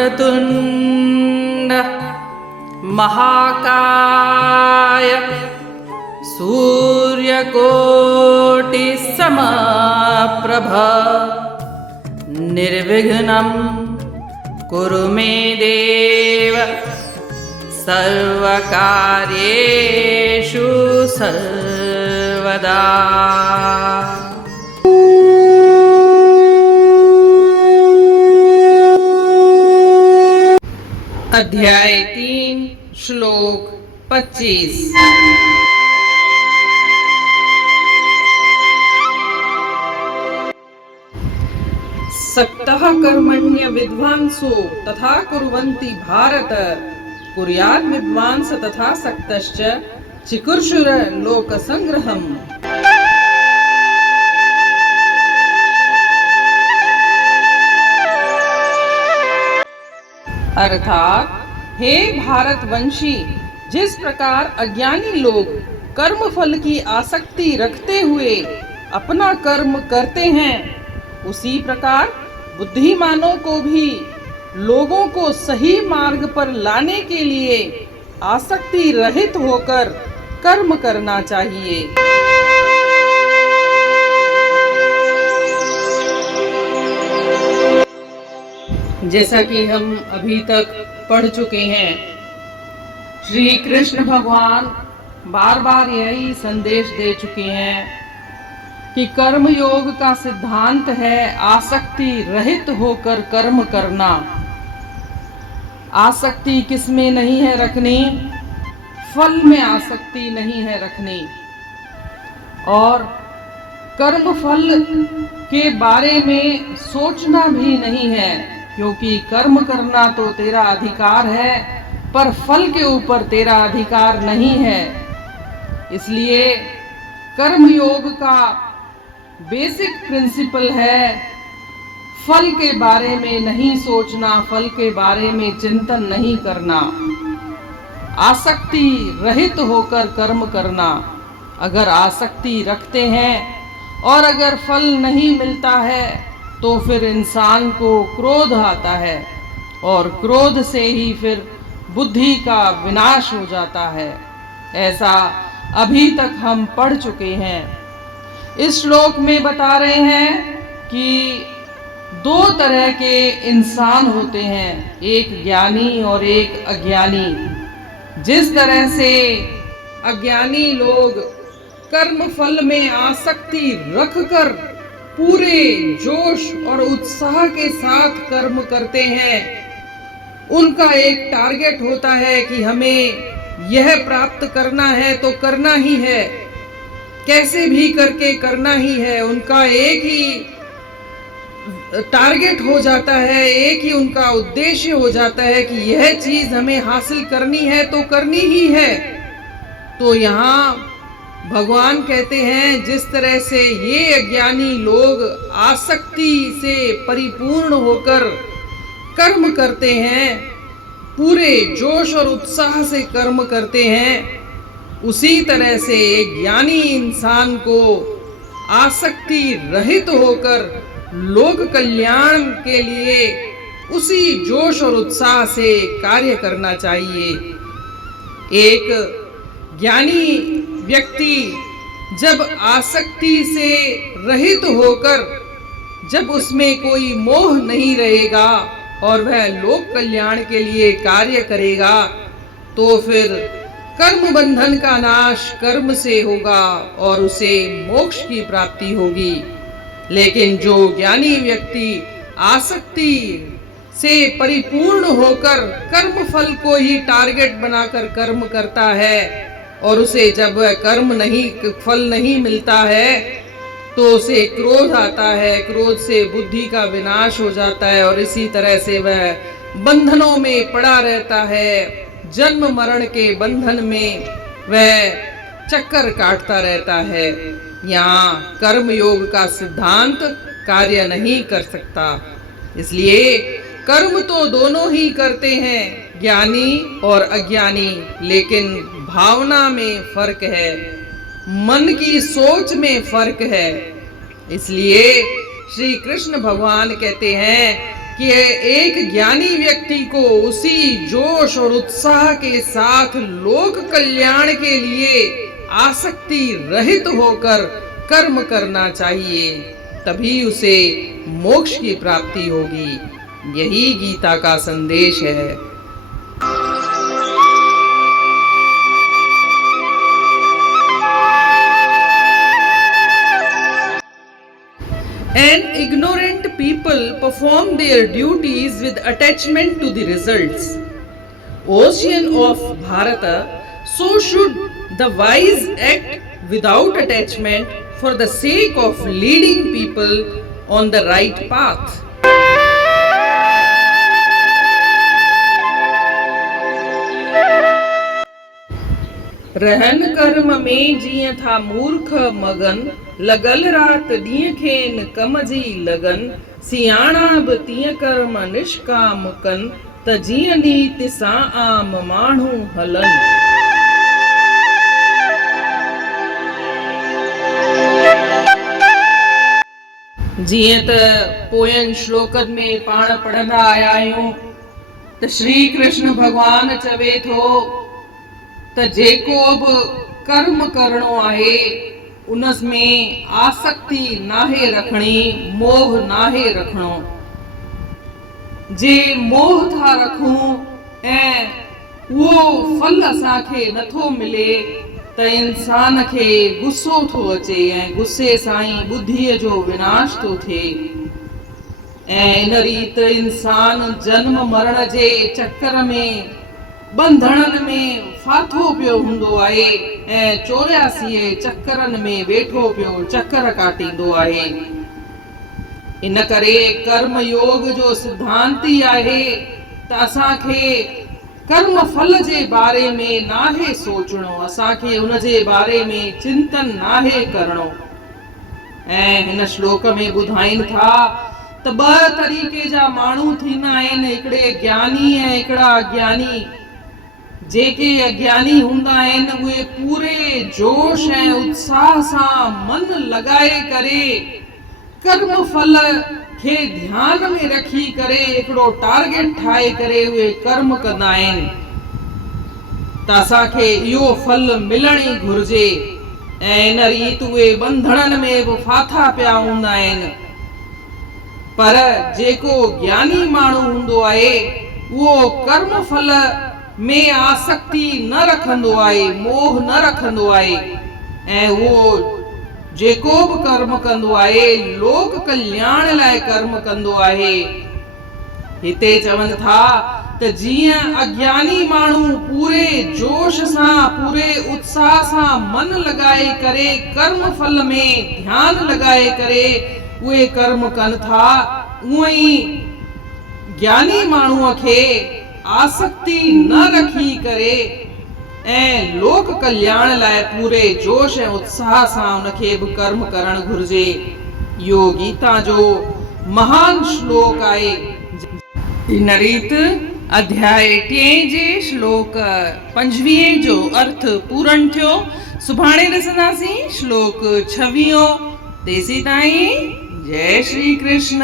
वक्रतुण्ड महाकाय सूर्यकोटिसमप्रभ निर्विघ्नं कुरु मे देव सर्वकार्येषु सर्वदा। अध्याय 3 श्लोक 25। सक्तः कर्मण्य विद्वांसो तथा कुर्वन्ति भारत कुर्यात् विद्वांस तथा सक्तश्च चिकुर्षुर लोकसंग्रहम्। अर्थात, हे भारतवंशी, जिस प्रकार अज्ञानी लोग कर्म फल की आसक्ति रखते हुए अपना कर्म करते हैं, उसी प्रकार बुद्धिमानों को भी लोगों को सही मार्ग पर लाने के लिए आसक्ति रहित होकर कर्म करना चाहिए। जैसा कि हम अभी तक पढ़ चुके हैं, श्री कृष्ण भगवान बार बार यही संदेश दे चुके हैं कि कर्म योग का सिद्धांत है आसक्ति रहित होकर कर्म करना। आसक्ति किस में नहीं है रखनी? फल में आसक्ति नहीं है रखनी। और कर्म फल के बारे में सोचना भी नहीं है, क्योंकि कर्म करना तो तेरा अधिकार है, पर फल के ऊपर तेरा अधिकार नहीं है। इसलिए कर्म योग का बेसिक प्रिंसिपल है फल के बारे में नहीं सोचना, फल के बारे में चिंतन नहीं करना, आसक्ति रहित होकर कर्म करना। अगर आसक्ति रखते हैं और अगर फल नहीं मिलता है तो फिर इंसान को क्रोध आता है, और क्रोध से ही फिर बुद्धि का विनाश हो जाता है। ऐसा अभी तक हम पढ़ चुके हैं। इस श्लोक में बता रहे हैं कि दो तरह के इंसान होते हैं, एक ज्ञानी और एक अज्ञानी। जिस तरह से अज्ञानी लोग कर्म फल में आसक्ति रखकर पूरे जोश और उत्साह के साथ कर्म करते हैं, उनका एक टारगेट होता है कि हमें यह प्राप्त करना है तो करना ही है, कैसे भी करके करना ही है। उनका एक ही टारगेट हो जाता है, एक ही उनका उद्देश्य हो जाता है कि यह चीज हमें हासिल करनी है तो करनी ही है। तो यहाँ भगवान कहते हैं, जिस तरह से ये अज्ञानी लोग आसक्ति से परिपूर्ण होकर कर्म करते हैं, पूरे जोश और उत्साह से कर्म करते हैं, उसी तरह से एक ज्ञानी इंसान को आसक्ति रहित होकर लोक कल्याण के लिए उसी जोश और उत्साह से कार्य करना चाहिए। एक ज्ञानी व्यक्ति जब आसक्ति से रहित होकर, जब उसमें कोई मोह नहीं रहेगा और वह लोक कल्याण के लिए कार्य करेगा, तो फिर कर्म बंधन का नाश कर्म से होगा और उसे मोक्ष की प्राप्ति होगी। लेकिन जो ज्ञानी व्यक्ति आसक्ति से परिपूर्ण होकर कर्म फल को ही टारगेट बनाकर कर्म करता है, और उसे जब वह फल नहीं मिलता है तो उसे क्रोध आता है, क्रोध से बुद्धि का विनाश हो जाता है, और इसी तरह से वह बंधनों में पड़ा रहता है। जन्म मरण के बंधन में वह चक्कर काटता रहता है। यहाँ कर्म योग का सिद्धांत कार्य नहीं कर सकता। इसलिए कर्म तो दोनों ही करते हैं, ज्ञानी और अज्ञानी, लेकिन भावना में फर्क है, मन की सोच में फर्क है। इसलिए श्री कृष्ण भगवान कहते हैं कि एक ज्ञानी व्यक्ति को उसी जोश और उत्साह के साथ लोक कल्याण के लिए आसक्ति रहित होकर कर्म करना चाहिए, तभी उसे मोक्ष की प्राप्ति होगी। यही गीता का संदेश है। And ignorant people perform their duties with attachment to the results. Ocean of Bharata, so should the wise act without attachment for the sake of leading people on the right path. रहन कर्म में जीअं था मूर्ख मगन, लगल रात ॾींहं खेन कम जी लगन, सियाणा बि तीअं कर्म निष्काम कन, त जीअं नीति सां आम माण्हू हलन। जीअं त पोयनि श्लोकनि में पाण पढ़ंदा आया आहियूं त श्री कृष्ण भगवान चवे थो त जेको बि कर्म करणो आहे उनमें आसक्ति नाहे रखणी, मोह नाहे रखणो। जे मोह था रखूं ऐं उहो फल असांखे नथो मिले त इंसान खे गुस्सो थो अचे ऐं गुस्से सां ई बुद्धीअ जो विनाश थो थिए। ऐं इन रीति इंसान जन्म मरण जे चक्कर में बंधणनि में फाथो पियो हूंदो आहे ऐं 84 चक्करनि में वेठो पियो चक्कर काटींदो आहे। इन करे कर्म योग जो सिद्धांत ई आहे त असांखे कर्म फल जे बारे में नाहे सोचणो, असांखे उन जे बारे में चिंतन नाहे करणो। ऐं हिन श्लोक में ॿुधाइनि था त 2 तरीक़े जा माण्हू थींदा आहिनि, हिकिड़े ज्ञानी ऐं हिकिड़ा अज्ञानी। जेके अज्ञानी हूंदा आहिनि उहे पूरे जोश ऐं उत्साह सां मन लॻाए करे कर्म फल खे ध्यान में रखी करे हिकिड़ो टारगेट ठाहे करे उहे कर्म कंदा आहिनि त असांखे इहो फल मिलण ई घुर्जे। ऐं इन रीति उहे बंधणनि में बि फाथा पिया हूंदा आहिनि। पर जेको ज्ञानी माण्हू हूंदो आहे उहो कर्म फल में आसक्ति न रखंदो आहे, मोह न रखंदो आहे ऐं उहो जेको बि कर्म कंदो आहे लोक कल्याण लाइ कर्म कंदो आहे। हिते चवनि था त जीअं अज्ञानी माण्हू पूरे जोश सां पूरे उत्साह सां मन लॻाए करे कर्म फल में ध्यान लॻाए करे उहे कर्म कनि था, उअं ई ज्ञानी माण्हूअ खे आसक्ति न रखी करे ऐं लोक कल्याण लाइ पूरे जोश ऐं उत्साह सां उनखे बि कर्म करणु घुर्जे। इहो गीता जो महान श्लोक आहे। इन रीति अध्याय 3 जे श्लोक 25 जो अर्थ पूर्ण थियो। सुभाणे ॾिसंदासीं श्लोक 26। तेसीं ताईं जय श्री कृष्ण।